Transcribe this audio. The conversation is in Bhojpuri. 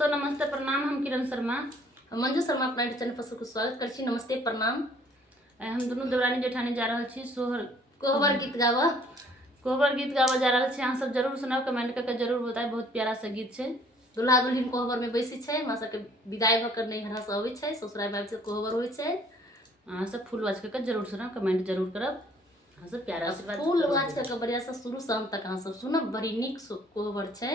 तो नमस्ते प्रणाम, हम किरण शर्मा मंजू शर्मा अपना चैनल पर सबको स्वागत कर छी। नमस्ते प्रणाम। हम दोनों देवरानी जेठानी जा रहल छी सोहर कोहबर गीत गावा जा रहल छी। अहाँ सब जरूर सुनाओ, कमेंट करके जरूर बताए। बहुत प्यारा सा गीत छै। दुल्हा दुल्हिन कोहबर में बैसी छै, हमरा सबके विदाई भऽ कर नैहरा से अबै छै, ससुराल में आबि कोहबर होइ छै। अहाँ सब फूल वाच करके जरूर सुनाओ, कमेंट जरूर करब। अहाँ सब प्यारा आशीर्वाद फूल वाच करके बढ़िया से शुरू शाम तक अहाँ सब सुनब। बड़ी नीक कोहबर छै।